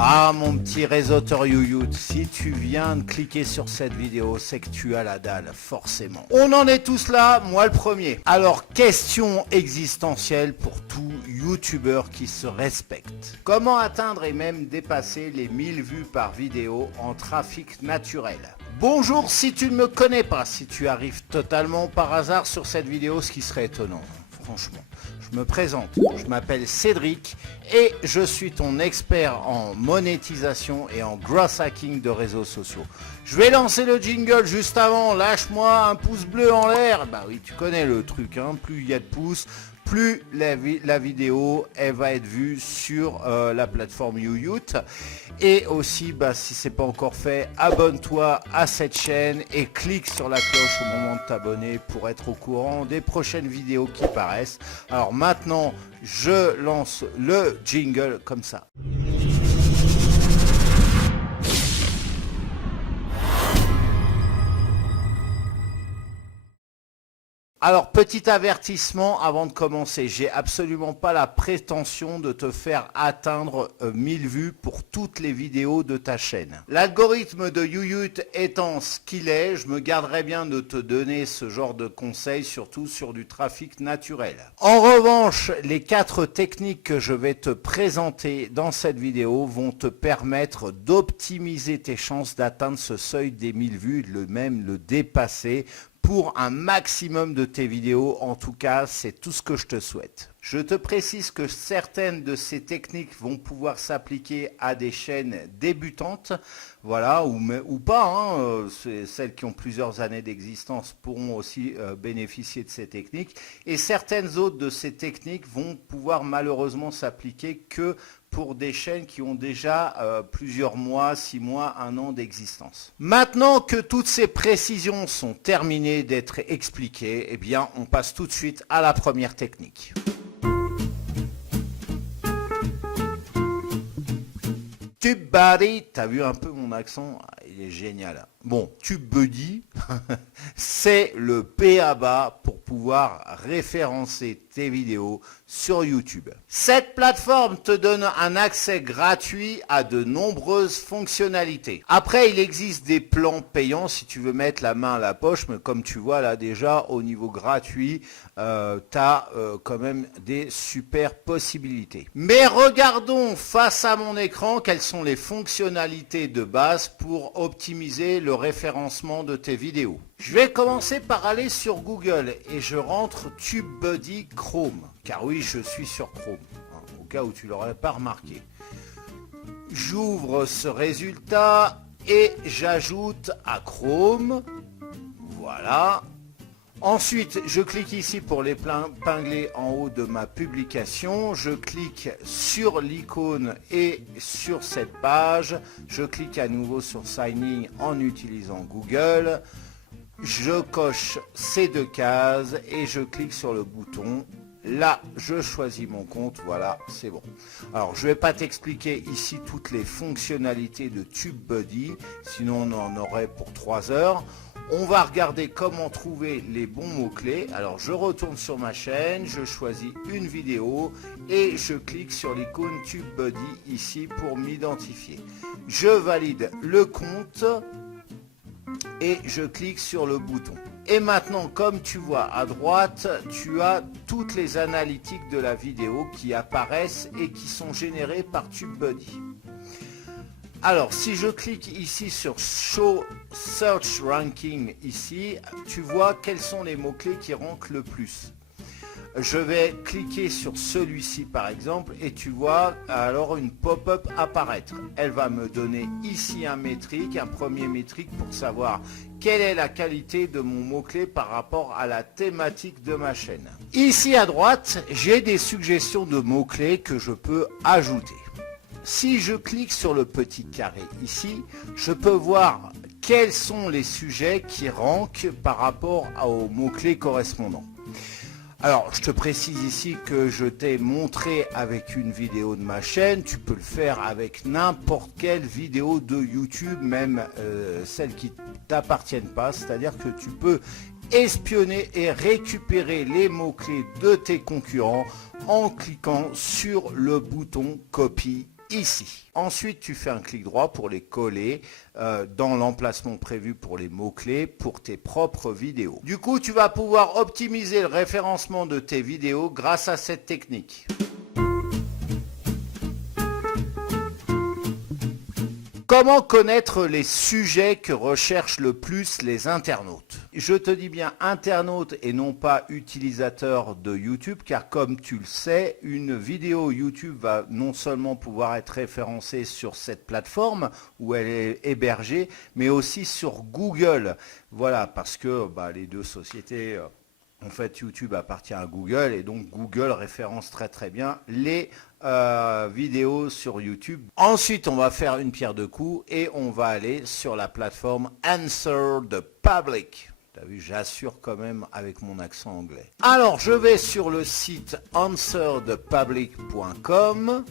Ah mon petit réseauteur YouYout, si tu viens de cliquer sur cette vidéo, c'est que tu as la dalle, forcément. On en est tous là, moi le premier. Alors, question existentielle pour tout youtubeur qui se respecte. Comment atteindre et même dépasser les 1000 vues par vidéo en trafic naturel? Bonjour, si tu ne me connais pas, si tu arrives totalement par hasard sur cette vidéo, ce qui serait étonnant, franchement. Je me présente, je m'appelle Cédric et je suis ton expert en monétisation et en growth hacking de réseaux sociaux. Je vais lancer le jingle juste avant, lâche-moi un pouce bleu en l'air. Bah oui, tu connais le truc, hein. Plus il y a de pouces, plus la vidéo elle va être vue sur la plateforme YouYout. Et aussi, bah, si ce n'est pas encore fait, abonne-toi à cette chaîne et clique sur la cloche au moment de t'abonner pour être au courant des prochaines vidéos qui paraissent. Alors maintenant, je lance le jingle comme ça. Alors, petit avertissement avant de commencer, j'ai absolument pas la prétention de te faire atteindre 1000 vues pour toutes les vidéos de ta chaîne. L'algorithme de YouYout étant ce qu'il est, je me garderai bien de te donner ce genre de conseils, surtout sur du trafic naturel. En revanche, les 4 techniques que je vais te présenter dans cette vidéo vont te permettre d'optimiser tes chances d'atteindre ce seuil des 1000 vues, même le dépasser, pour un maximum de tes vidéos. En tout cas, c'est tout ce que je te souhaite. Je te précise que certaines de ces techniques vont pouvoir s'appliquer à des chaînes débutantes, voilà, ou pas, hein, celles qui ont plusieurs années d'existence pourront aussi bénéficier de ces techniques, et certaines autres de ces techniques vont pouvoir malheureusement s'appliquer que pour des chaînes qui ont déjà plusieurs mois, 6 mois, 1 an d'existence. Maintenant que toutes ces précisions sont terminées d'être expliquées, eh bien, on passe tout de suite à la première technique. TubeBuddy, t'as vu un peu mon accent? Il est génial. Bon, TubeBuddy, c'est le p.a.-ba pour pouvoir référencer tes vidéos sur YouTube. Cette plateforme te donne un accès gratuit à de nombreuses fonctionnalités. Après, il existe des plans payants si tu veux mettre la main à la poche, mais comme tu vois là déjà, au niveau gratuit, tu as quand même des super possibilités. Mais regardons face à mon écran quelles sont les fonctionnalités de base pour optimiser le référencement de tes vidéos. Je vais commencer par aller sur Google et je rentre TubeBuddy Chrome, car oui, je suis sur Chrome, hein, au cas où tu l'aurais pas remarqué. J'ouvre ce résultat et j'ajoute à Chrome, voilà. Ensuite, je clique ici pour l'épingler en haut de ma publication. Je clique sur l'icône et sur cette page. Je clique à nouveau sur Sign In en utilisant Google. Je coche ces 2 cases et je clique sur le bouton. Là, je choisis mon compte, voilà, c'est bon. Alors, je ne vais pas t'expliquer ici toutes les fonctionnalités de TubeBuddy, sinon on en aurait pour 3 heures. On va regarder comment trouver les bons mots-clés. Alors, je retourne sur ma chaîne, je choisis une vidéo et je clique sur l'icône TubeBuddy ici pour m'identifier. Je valide le compte et je clique sur le bouton. Et maintenant, comme tu vois à droite, tu as toutes les analytiques de la vidéo qui apparaissent et qui sont générées par TubeBuddy. Alors, si je clique ici sur Show Search Ranking ici, tu vois quels sont les mots-clés qui rankent le plus. Je vais cliquer sur celui-ci par exemple et tu vois alors une pop-up apparaître. Elle va me donner ici un métrique, un premier métrique pour savoir quelle est la qualité de mon mot-clé par rapport à la thématique de ma chaîne. Ici à droite, j'ai des suggestions de mots-clés que je peux ajouter. Si je clique sur le petit carré ici, je peux voir quels sont les sujets qui rankent par rapport aux mots-clés correspondants. Alors, je te précise ici que je t'ai montré avec une vidéo de ma chaîne. Tu peux le faire avec n'importe quelle vidéo de YouTube, même celles qui ne t'appartiennent pas. C'est-à-dire que tu peux espionner et récupérer les mots-clés de tes concurrents en cliquant sur le bouton Copy ici. Ensuite, tu fais un clic droit pour les coller dans l'emplacement prévu pour les mots-clés pour tes propres vidéos. Du coup, tu vas pouvoir optimiser le référencement de tes vidéos grâce à cette technique. Comment connaître les sujets que recherchent le plus les internautes? Je te dis bien internautes et non pas utilisateurs de YouTube, car comme tu le sais, une vidéo YouTube va non seulement pouvoir être référencée sur cette plateforme où elle est hébergée, mais aussi sur Google. Voilà, parce que les deux sociétés... En fait, YouTube appartient à Google et donc Google référence très bien les vidéos sur YouTube. Ensuite, on va faire une pierre deux coups et on va aller sur la plateforme Answer the Public. T'as vu, j'assure quand même avec mon accent anglais. Alors, je vais sur le site answerthepublic.com.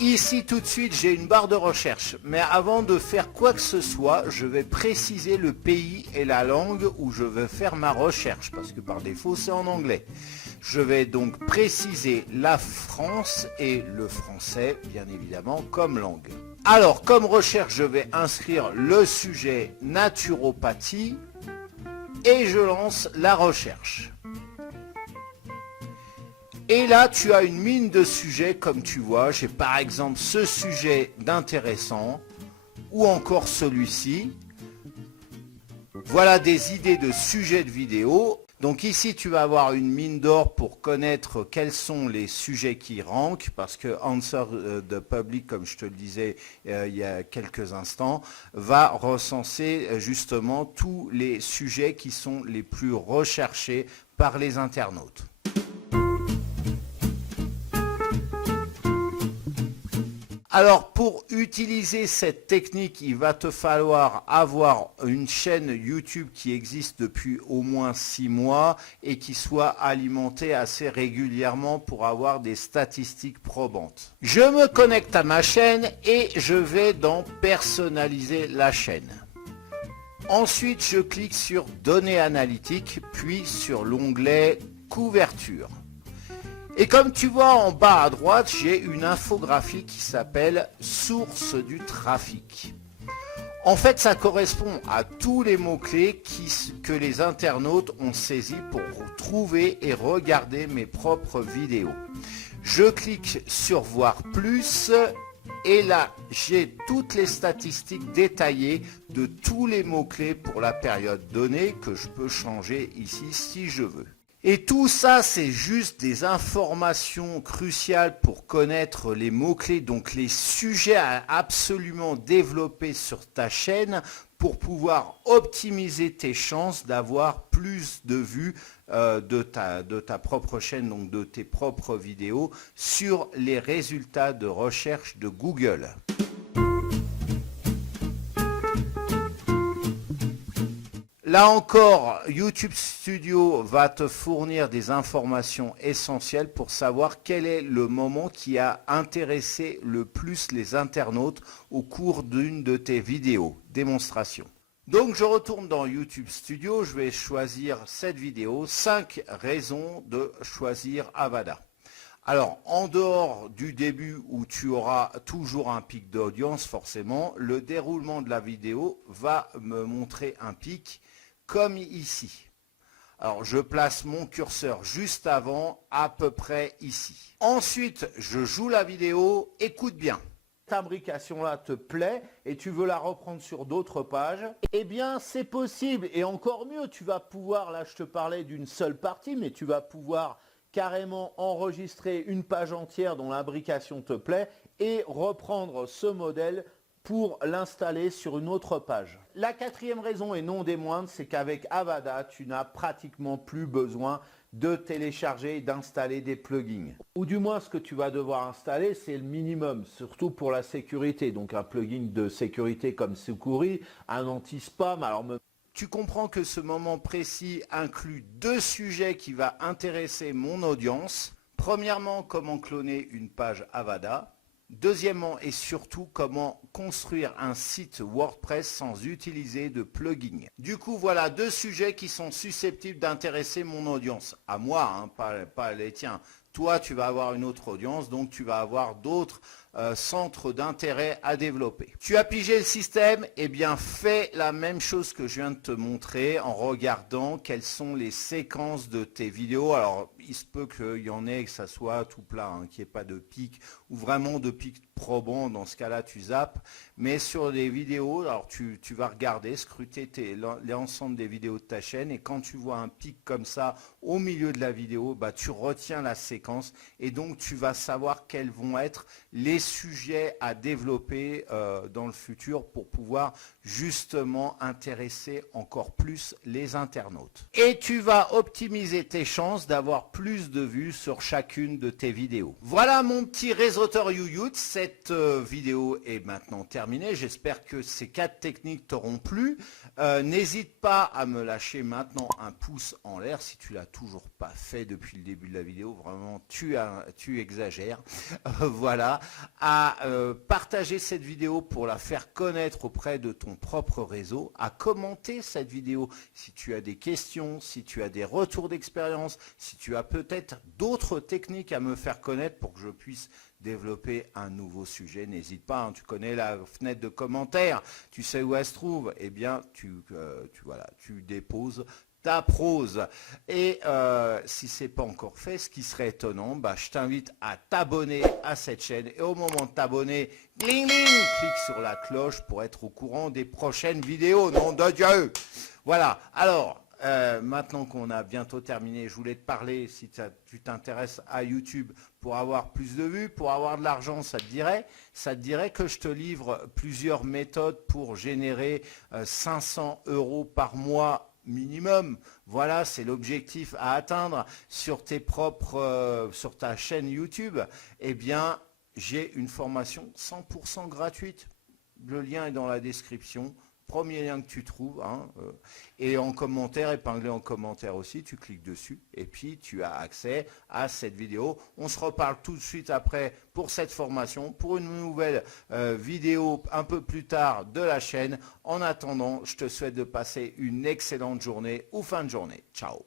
Ici, tout de suite, j'ai une barre de recherche. Mais avant de faire quoi que ce soit, je vais préciser le pays et la langue où je veux faire ma recherche. Parce que par défaut, c'est en anglais. Je vais donc préciser la France et le français, bien évidemment, comme langue. Alors, comme recherche, je vais inscrire le sujet naturopathie. Et je lance la recherche. Et là, tu as une mine de sujets, comme tu vois. J'ai par exemple ce sujet d'intéressant, ou encore celui-ci. Voilà des idées de sujets de vidéo. Donc ici, tu vas avoir une mine d'or pour connaître quels sont les sujets qui rankent, parce que Answer the Public, comme je te le disais il y a quelques instants, va recenser justement tous les sujets qui sont les plus recherchés par les internautes. Alors pour utiliser cette technique, il va te falloir avoir une chaîne YouTube qui existe depuis au moins 6 mois et qui soit alimentée assez régulièrement pour avoir des statistiques probantes. Je me connecte à ma chaîne et je vais dans personnaliser la chaîne. Ensuite, je clique sur données analytiques, puis sur l'onglet couverture. Et comme tu vois en bas à droite, j'ai une infographie qui s'appelle source du trafic. En fait, ça correspond à tous les mots-clés que les internautes ont saisis pour trouver et regarder mes propres vidéos. Je clique sur voir plus et là, j'ai toutes les statistiques détaillées de tous les mots-clés pour la période donnée que je peux changer ici si je veux. Et tout ça, c'est juste des informations cruciales pour connaître les mots-clés, donc les sujets à absolument développer sur ta chaîne pour pouvoir optimiser tes chances d'avoir plus de vues de ta propre chaîne, donc de tes propres vidéos, sur les résultats de recherche de Google. Là encore, YouTube Studio va te fournir des informations essentielles pour savoir quel est le moment qui a intéressé le plus les internautes au cours d'une de tes vidéos démonstration. Donc je retourne dans YouTube Studio, je vais choisir cette vidéo, 5 raisons de choisir Avada. Alors, en dehors du début où tu auras toujours un pic d'audience, forcément, le déroulement de la vidéo va me montrer un pic comme ici. Alors, je place mon curseur juste avant, à peu près ici. Ensuite, je joue la vidéo, écoute bien. Ta imbrication-là te plaît et tu veux la reprendre sur d'autres pages, eh bien, c'est possible. Et encore mieux, tu vas pouvoir, là, je te parlais d'une seule partie, mais tu vas pouvoir carrément enregistrer une page entière dont l'imbrication te plaît et reprendre ce modèle pour l'installer sur une autre page. La quatrième raison et non des moindres, c'est qu'avec Avada, tu n'as pratiquement plus besoin de télécharger et d'installer des plugins. Ou du moins, ce que tu vas devoir installer, c'est le minimum, surtout pour la sécurité. Donc un plugin de sécurité comme Sucuri, un anti-spam. Alors, tu comprends que ce moment précis inclut 2 sujets qui vont intéresser mon audience. Premièrement, comment cloner une page Avada. Deuxièmement et surtout, comment construire un site WordPress sans utiliser de plugins. Du coup, voilà 2 sujets qui sont susceptibles d'intéresser mon audience. À moi, hein, pas les tiens. Toi, tu vas avoir une autre audience, donc tu vas avoir d'autres centre d'intérêt à développer. Tu as pigé le système? Eh bien, fais la même chose que je viens de te montrer en regardant quelles sont les séquences de tes vidéos. Alors, il se peut qu'il y en ait, que ça soit tout plat, hein, qu'il n'y ait pas de pic ou vraiment de pic probant. Dans ce cas-là, tu zappes. Mais sur les vidéos, alors tu vas regarder, scruter l'ensemble des vidéos de ta chaîne, et quand tu vois un pic comme ça au milieu de la vidéo, bah, tu retiens la séquence et donc tu vas savoir quels vont être les sujets à développer dans le futur pour pouvoir justement intéresser encore plus les internautes. Et tu vas optimiser tes chances d'avoir plus de vues sur chacune de tes vidéos. Voilà mon petit réseauteur YouYout, cette vidéo est maintenant terminée. J'espère que ces 4 techniques t'auront plu. N'hésite pas à me lâcher maintenant un pouce en l'air si tu l'as toujours pas fait depuis le début de la vidéo. Vraiment, tu exagères. Voilà, à partager cette vidéo pour la faire connaître auprès de ton propre réseau, à commenter cette vidéo si tu as des questions, si tu as des retours d'expérience, si tu as peut-être d'autres techniques à me faire connaître pour que je puisse développer un nouveau sujet. N'hésite pas, hein, tu connais la fenêtre de commentaires, tu sais où elle se trouve, eh bien tu déposes ta prose. Et si ce n'est pas encore fait, ce qui serait étonnant, bah, je t'invite à t'abonner à cette chaîne, et au moment de t'abonner, gling gling, clique sur la cloche pour être au courant des prochaines vidéos. Nom de Dieu! Voilà, alors maintenant qu'on a bientôt terminé, je voulais te parler, si tu t'intéresses à YouTube pour avoir plus de vues, pour avoir de l'argent, ça te dirait que je te livre plusieurs méthodes pour générer 500 € par mois minimum. Voilà, c'est l'objectif à atteindre sur sur ta chaîne YouTube. Eh bien, j'ai une formation 100% gratuite. Le lien est dans la description. Premier lien que tu trouves, hein, et en commentaire, épinglé en commentaire aussi, tu cliques dessus et puis tu as accès à cette vidéo. On se reparle tout de suite après pour cette formation, pour une nouvelle vidéo un peu plus tard de la chaîne. En attendant, je te souhaite de passer une excellente journée ou fin de journée. Ciao!